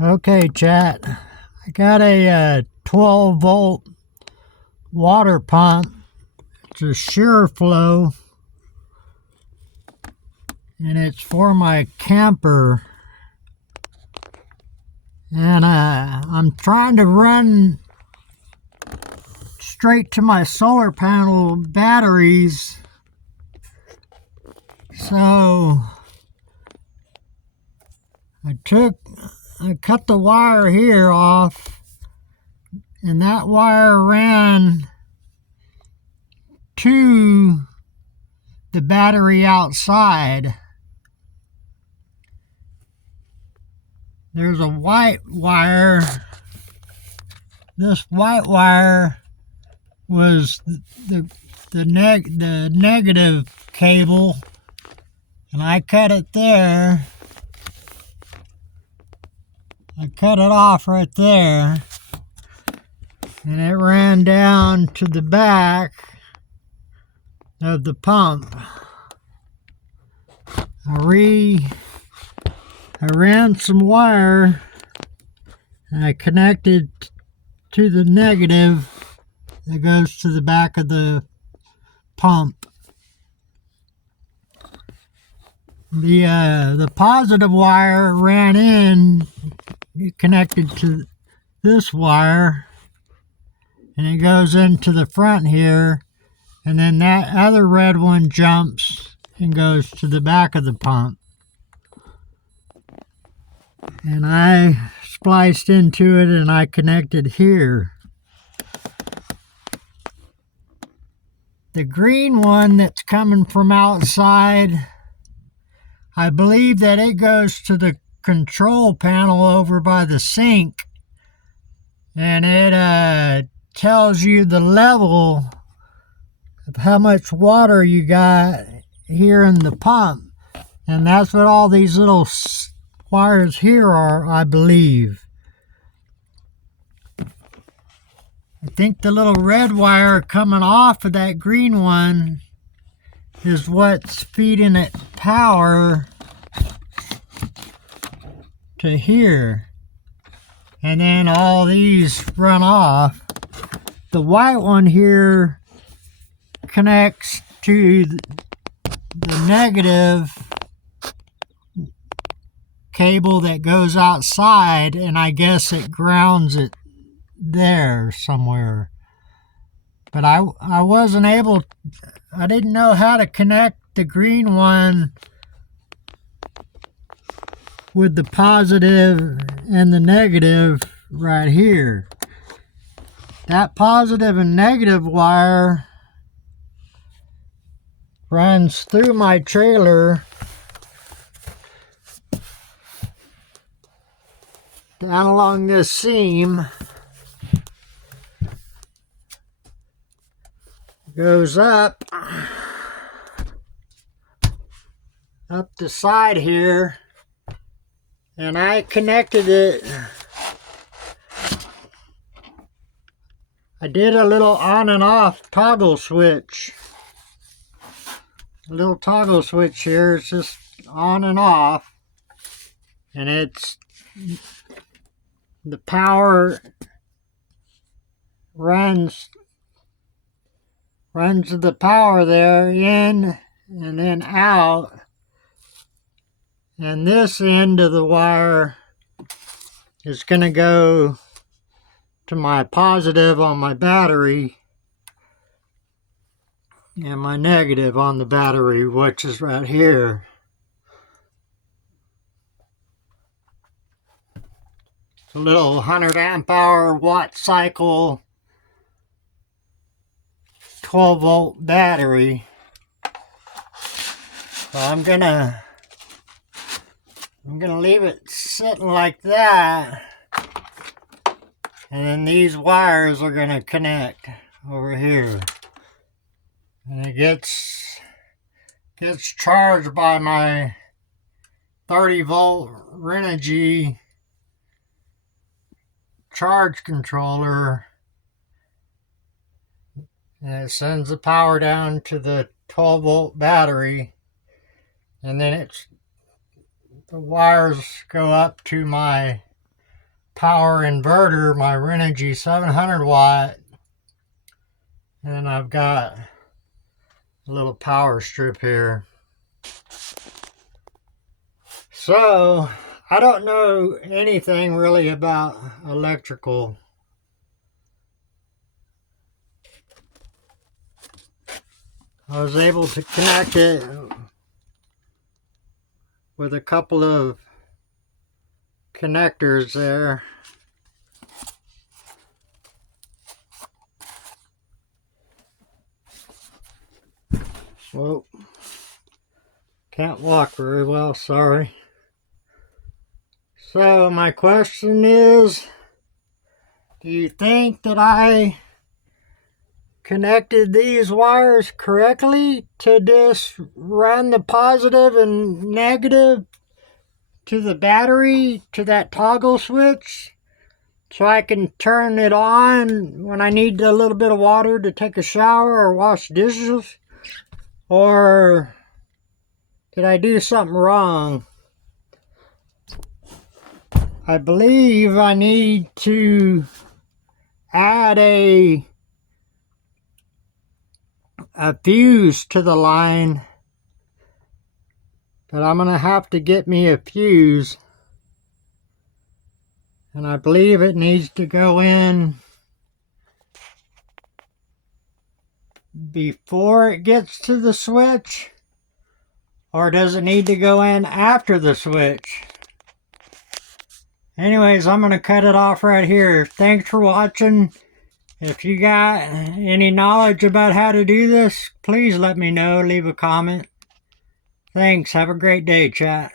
Okay, chat. I got a 12 volt water pump. It's a shear flow, and it's for my camper. And I'm trying to run straight to my solar panel batteries. So I cut the wire here off, and that wire ran to the battery outside. There's a white wire. This white wire was the negative cable, and I cut it there. I cut it off right there, and it ran down to the back of the pump. I ran some wire, and I connected to the negative that goes to the back of the pump. The positive wire ran in, connected to this wire, and it goes into the front here, and then that other red one jumps and goes to the back of the pump. And I spliced into it, and I connected here. The green one that's coming from outside, I believe that it goes to the control panel over by the sink, and it tells you the level of how much water you got here in the pump. And that's what all these little wires here are, I believe. I think the little red wire coming off of that green one is what's feeding it power to here. And then all these run off. The white one here connects to the negative cable that goes outside, and I guess it grounds it there somewhere. But I wasn't able, I didn't know how to connect the green one with the positive and the negative right here. That positive and negative wire runs through my trailer down along this seam, goes up the side here, and I connected it. I did a little on and off toggle switch. A little toggle switch here, it's just on and off, and it's the power runs the power there in and then out, and this end of the wire is going to go to my positive on my battery and my negative on the battery, which is right here. It's a little 100 amp hour watt cycle 12 volt battery. So I'm gonna leave it sitting like that, and then these wires are gonna connect over here, and it gets charged by my 30 volt Renogy charge controller, and it sends the power down to the 12 volt battery, and then the wires go up to my power inverter, my Renogy 700 watt. And I've got a little power strip here. So, I don't know anything really about electrical. I was able to connect it with a couple of connectors there. Whoa. Can't walk very well, sorry. So my question is, do you think that I connected these wires correctly to just run the positive and negative to the battery, to that toggle switch, so I can turn it on when I need a little bit of water to take a shower or wash dishes? Or did I do something wrong? I believe I need to add a fuse to the line, but I'm going to have to get me a fuse, and I believe it needs to go in before it gets to the switch, or does it need to go in after the switch? Anyways, I'm going to cut it off right here. Thanks for watching. If you got any knowledge about how to do this, please let me know. Leave a comment. Thanks. Have a great day, chat.